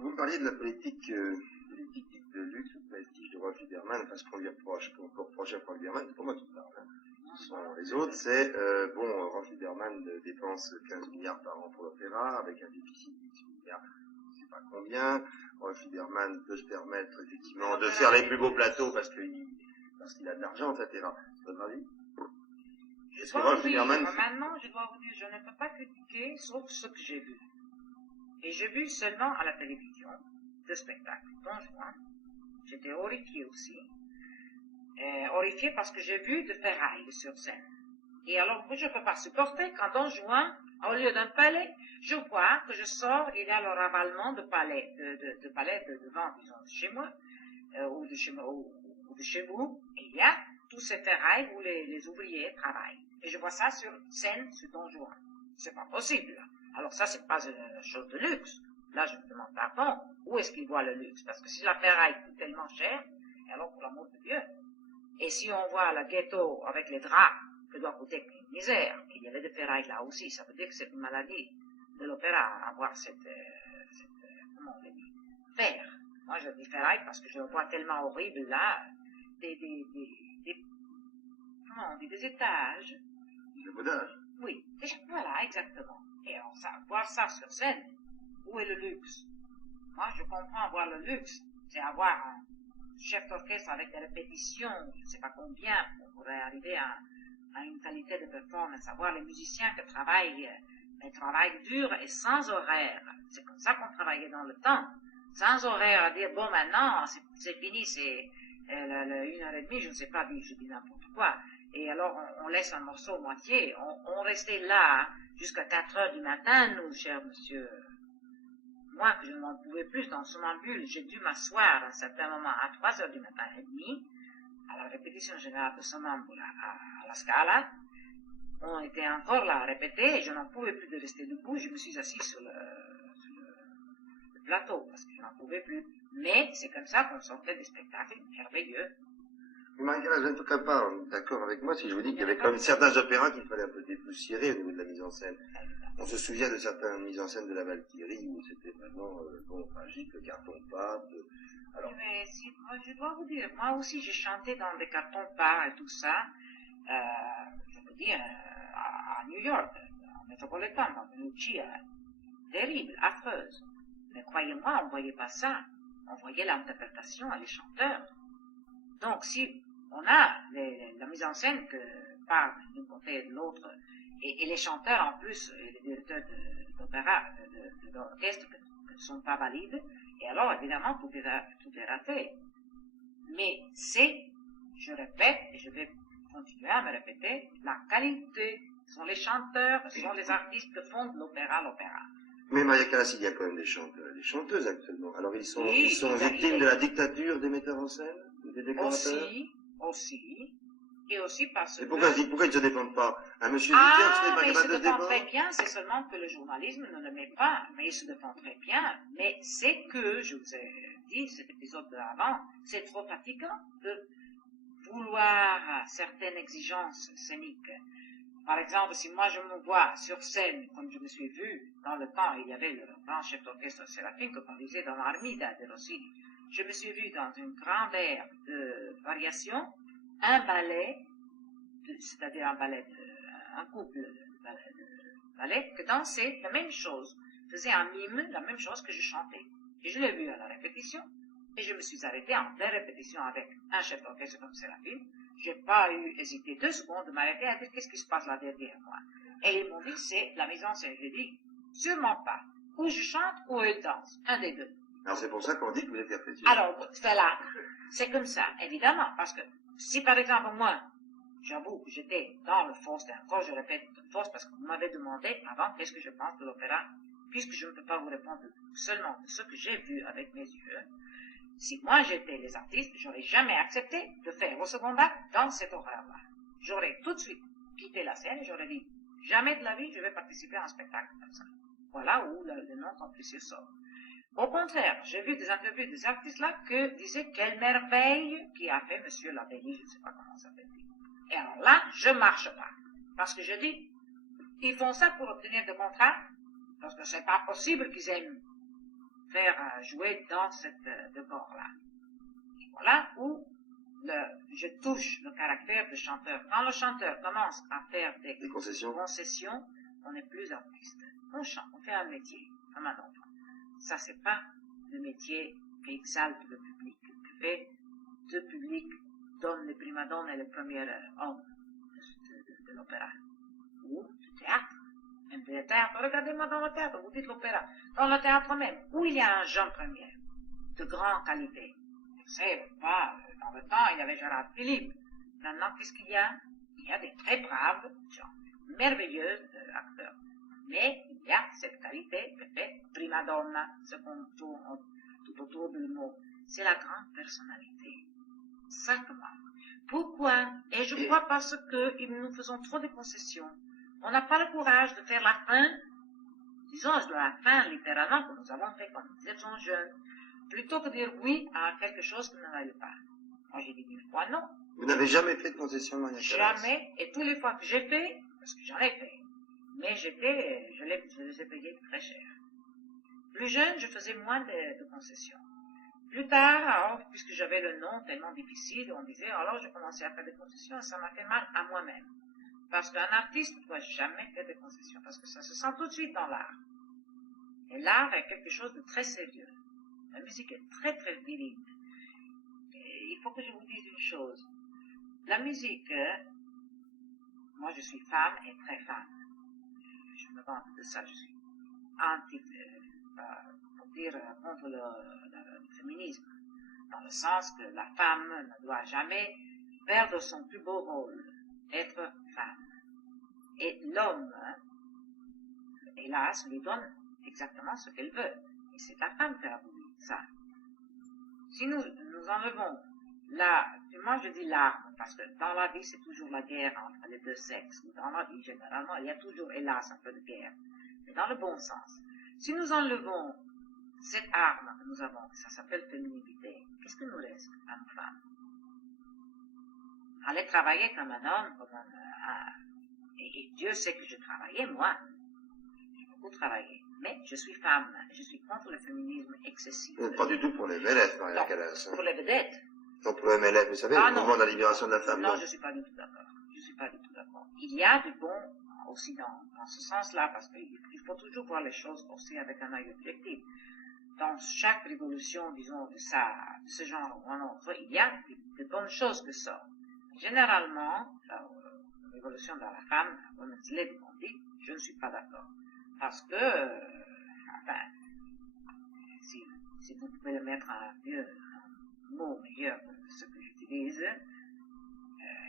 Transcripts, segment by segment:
Vous parliez de la politique dite de luxe ou de prestige de Rolf Lieberman, enfin ce qu'on lui reproche, qu'on peut reprocher à Rolf Lieberman, c'est pas moi qui parle. Hein. Ce sont les autres, c'est, Rolf Lieberman dépense 15 milliards par an pour l'opéra, avec un déficit de 10 milliards, je ne sais pas combien. Rolf Lieberman peut se permettre, effectivement, de faire les plus beaux plateaux parce qu'il a de l'argent, etc. C'est votre avis? Est-ce que Rolf Lieberman... Maintenant, je dois vous dire, je ne peux pas critiquer sauf ce que j'ai vu. Et j'ai vu seulement à la télévision deux spectacles, Don Juan. J'étais horrifié aussi. Horrifié parce que j'ai vu de ferraille sur scène. Et alors, moi, je ne peux pas supporter quand Don Juan, au lieu d'un palais, je vois que je sors, il y a le ravalement de palais, de palais devant, disons, de chez moi, ou de chez vous, et il y a tous ces ferrailles où les ouvriers travaillent. Et je vois ça sur scène, sur Don Juan. C'est pas possible. Alors ça, c'est pas une chose de luxe. Là, je me demande, pardon, où est-ce qu'il voit le luxe? Parce que si la ferraille coûte tellement cher, alors pour l'amour de Dieu. Et si on voit le ghetto avec les draps, que doit coûter une misère, qu'il y avait des ferrailles là aussi, ça veut dire que c'est une maladie de l'opéra, avoir comment on dit, fer. Moi, je dis ferraille parce que je le vois tellement horrible là, comment on dit, des étages. Le modage. Oui, voilà, exactement. Et alors, voir ça sur scène, où est le luxe? Moi, je comprends voir le luxe, c'est avoir un chef d'orchestre avec des répétitions, je ne sais pas combien, on pourrait arriver à une qualité de performance, avoir les musiciens qui travaillent dur et sans horaire. C'est comme ça qu'on travaillait dans le temps. Sans horaire, à dire, bon, maintenant, c'est fini, c'est 1h30, je ne sais pas, je dis n'importe quoi. Et alors, on laisse un morceau moitié. On restait là jusqu'à 4h du matin, nous, cher monsieur. Moi, que je n'en pouvais plus dans Somnambule, j'ai dû m'asseoir à un certain moment à 3h du matin et demi, à la répétition générale de Somnambule à la Scala. On était encore là à répéter et je n'en pouvais plus de rester debout. Je me suis assis sur le plateau parce que je n'en pouvais plus. Mais c'est comme ça qu'on sortait des spectacles merveilleux. Marie-Thérèse, vous n'êtes pas d'accord avec moi si je vous dis qu'il y avait quand même certains opéras qu'il fallait un peu dépoussiérer au niveau de la mise en scène. On se souvient de certaines mises en scène de la Valkyrie où c'était vraiment tragique, le carton-pâte. Alors... Mais si, moi, je dois vous dire, moi aussi j'ai chanté dans des cartons-pâtes et tout ça, je veux dire, à New York, en métropolitain, dans Lucia, terrible, affreuse. Mais croyez-moi, on ne voyait pas ça. On voyait l'interprétation et les chanteurs. Donc, si on a la mise en scène que parle d'un côté et de l'autre, et les chanteurs en plus, et les directeurs d'opéra, de l'orchestre, qui ne sont pas valides, et alors évidemment tout est raté. Mais c'est, je répète, et je vais continuer à me répéter, la qualité. Ce sont les chanteurs, ce sont les artistes qui font de l'opéra. Mais Maria Callas, il y a quand même des chanteurs et des chanteuses actuellement. Alors ils sont victimes de la dictature des metteurs en scène, des décorateurs. Aussi. Et aussi parce que... Pourquoi ils ne se défendent pas? Un monsieur Vickers n'est pas capable de se défendre? Mais il se défend très bien, c'est seulement que le journalisme ne le met pas. Mais il se défend très bien. Mais c'est que, je vous ai dit, cet épisode d'avant, c'est trop fatigant de vouloir certaines exigences scéniques. Par exemple, si moi je me vois sur scène, comme je me suis vu dans le temps, il y avait le grand chef d'orchestre Séraphine que conduisait dans l'Armida de Rossini. Je me suis vu dans une grande aire de variation, un ballet, c'est-à-dire un couple de ballet, qui dansait la même chose, faisait un mime, la même chose que je chantais. Et je l'ai vu à la répétition, et je me suis arrêté en pleine répétition avec un chef d'orchestre comme Séraphine. Je n'ai pas hésité 2 secondes de m'arrêter à dire qu'est-ce qui se passe là derrière moi. Et ils m'ont dit c'est la mise en scène. J'ai dit sûrement pas. Ou je chante ou ils dansent. Un des deux. Alors c'est pour ça qu'on dit que vous êtes perfectionniste. Alors voilà, c'est comme ça, évidemment. Parce que si par exemple moi, j'avoue que j'étais dans le fausse, et encore je répète fausse parce que vous m'avez demandé avant qu'est-ce que je pense de l'opéra, puisque je ne peux pas vous répondre seulement de ce que j'ai vu avec mes yeux. Si moi j'étais les artistes, j'aurais jamais accepté de faire au second acte dans cet horaire-là. J'aurais tout de suite quitté la scène et j'aurais dit, jamais de la vie je vais participer à un spectacle comme ça. Voilà où le nom Confucius sort. Au contraire, j'ai vu des interviews des artistes-là qui disaient quelle merveille qui a fait Monsieur Labelli, je ne sais pas comment ça s'appelle. Et alors là, je marche pas. Parce que je dis, ils font ça pour obtenir des contrats, parce que c'est pas possible qu'ils aiment faire jouer dans cette décor-là. Voilà où je touche le caractère de chanteur. Quand le chanteur commence à faire des concessions, on n'est plus artiste. On chante, on fait un métier, comme un autre. Ça, c'est pas le métier qui exalte le public, qui fait deux publics, dont les primadonnes et le premier homme de l'opéra. Ou du théâtre. Même du théâtre. Regardez-moi dans le théâtre, vous dites l'opéra. Dans le théâtre même, où il y a un jeune premier, de grande qualité. C'est pas, dans le temps, il y avait Gérard Philippe. Maintenant, qu'est-ce qu'il y a? Il y a des très braves gens, merveilleux acteurs. Mais il y a cette qualité que fait prima donna, ce qu'on tourne tout autour du mot. C'est la grande personnalité. Ça comment? Pourquoi? Et je crois parce que nous faisons trop de concessions. On n'a pas le courage de faire la fin, disons la fin littéralement que nous avons fait quand nous étions jeunes, plutôt que de dire oui à quelque chose qui ne n'allait pas. Moi j'ai dit 1000 fois non. Vous n'avez jamais fait de concession, Maria Callas? Jamais, et toutes les fois que j'ai fait, parce que j'en ai fait, mais je les ai payés très cher. Plus jeune, je faisais moins de concessions. Plus tard, alors, puisque j'avais le nom tellement difficile, on disait, alors je commençais à faire des concessions et ça m'a fait mal à moi-même. Parce qu'un artiste ne doit jamais faire des concessions, parce que ça se sent tout de suite dans l'art. Et l'art est quelque chose de très sérieux. La musique est très très virile. Et il faut que je vous dise une chose. La musique, moi je suis femme et très femme. Je me vante de ça, je suis pour dire contre le féminisme, dans le sens que la femme ne doit jamais perdre son plus beau rôle, être femme. Et l'homme, hélas, lui donne exactement ce qu'elle veut. Et c'est la femme qui a voulu ça. Si nous enlevons moi je dis l'arme, parce que dans la vie c'est toujours la guerre entre les deux sexes. Dans la vie généralement il y a toujours, hélas, un peu de guerre. Mais dans le bon sens. Si nous enlevons cette arme que nous avons, ça s'appelle féminité, qu'est-ce que nous reste à nous femmes? Aller travailler comme un homme, et Dieu sait que je travaillais, moi. J'ai beaucoup travaillé. Mais je suis femme, je suis contre le féminisme excessif. Pas du tout pour les vedettes, Maria Callas. Pour les vedettes. Non, pour les MLF, vous savez, le mouvement de la libération de la femme. Non, je ne suis pas du tout d'accord. Je suis pas du tout d'accord. Il y a du bon aussi dans ce sens-là, parce qu'il faut toujours voir les choses aussi avec un œil objectif. Dans chaque révolution, disons, de ce genre ou un autre, il y a de bonnes choses qui sortent. Généralement, la révolution de la femme, Women's Lib, on dit, je ne suis pas d'accord. Parce que, si vous pouvez le mettre un mot meilleur que ce que j'utilise,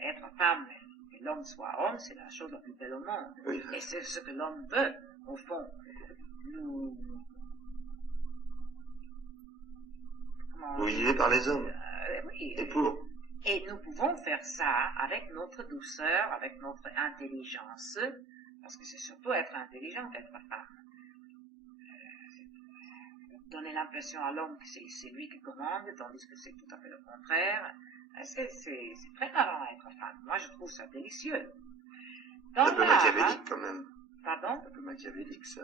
être femme et l'homme soit homme, c'est la chose la plus belle au monde. Oui. Et c'est ce que l'homme veut, au fond. Vous vivez par les hommes. Oui. Et pour. Et nous pouvons faire ça avec notre douceur, avec notre intelligence, parce que c'est surtout être intelligent qu'être femme. Donner l'impression à l'homme que c'est lui qui commande, tandis que c'est tout à fait le contraire. C'est très marrant à être femme. Moi, je trouve ça délicieux. C'est un peu machiavélique, quand même. Pardon? C'est un peu machiavélique, ça.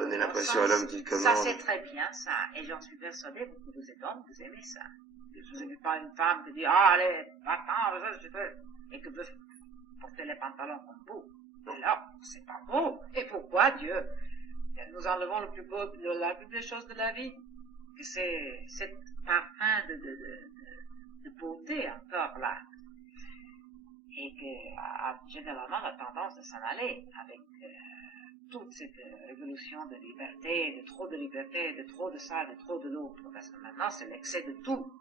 Donner l'impression à l'homme qu'il commande. Ça, c'est très bien, ça. Et j'en suis persuadée que vous êtes homme, vous aimez ça. Vous n'aimez pas une femme qui dit, ah, allez, va-t'en, je veux, et que veut porter les pantalons comme vous. Alors, c'est pas beau. Et pourquoi, Dieu? Nous enlevons le plus beau, la plus belle chose de la vie, que c'est cette parfum de beauté encore là. Et que, généralement, la tendance de s'en aller avec toute cette révolution de liberté, de trop de liberté, de trop de ça, de trop de l'autre, parce que maintenant, c'est l'excès de tout.